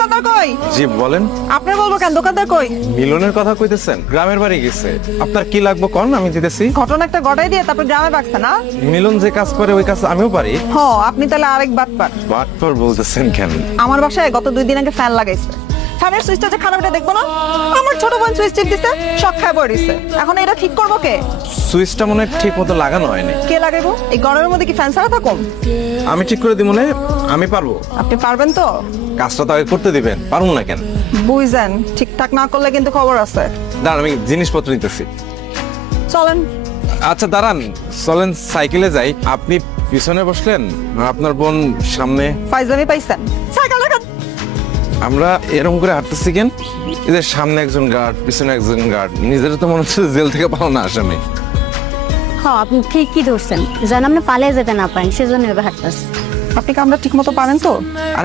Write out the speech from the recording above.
দোকানদার কই? জি বলেন। আপনার বলবো কেন, দোকানদার কই? মিলনের কথা কইতেছেন? গ্রামের বাড়ি গেছে। আপনার কি লাগবে কোন, আমি দিতেছি। ঘটনা একটা গটাই দিয়ে তারপর গ্রামে রাখছে না? মিলন যে কাজ করে ওই কাজ আমিও পারি। হ, আপনি তাহলে আরেক বাটপার। বাটপার বলতেছেন কেন? আমার বাসায় গত 2 দিন আগে ফ্যান লাগাইছে। ফ্যানের সুইচটা যে খারাপটা দেখবো না? আমার ছোট বোন সুইচ টিপ দিছে, শক খায় পড়িছে। এখন এটা ঠিক করবো কে? সুইচটা মনে হয় ঠিক মতো লাগানো হয়নি। কে লাগাইবো? এই গরমের মধ্যে কি ফ্যান ছাড়া থাকুম? আমি ঠিক করে দিব, মনে আমি পারবো। আপনি পারবেন তো? কাজটা তো আগে করতে দিবেন, পারবো না কেন? বুঝছেন, ঠিকঠাক না করলে কিন্তু খবর আছে। দাঁড়ান, আমি জিনিসপত্র নিতেছি। চলেন। আচ্ছা দাঁড়ান, চলেন সাইকেলে যাই। আপনি পিছনে বসলেন, আপনার বোন সামনে। ফাইজলামি পাইছেন? সাইকেল রাখান। আমরা এরকম করে হাঁটতেছি কেন? এদের সামনে একজন গার্ড, পিছনে একজন গার্ড। নিজের তো মনে হচ্ছে জেল থেকে পাওয়া না আসামি। হ্যাঁ, আপনি ঠিকই ধরছেন, যেন আপনি পালিয়ে যেতে না পারেন, সেজন্য এভাবে হাঁটতেছে। আপনি কি আমরা ঠিক মতো পারেন তো?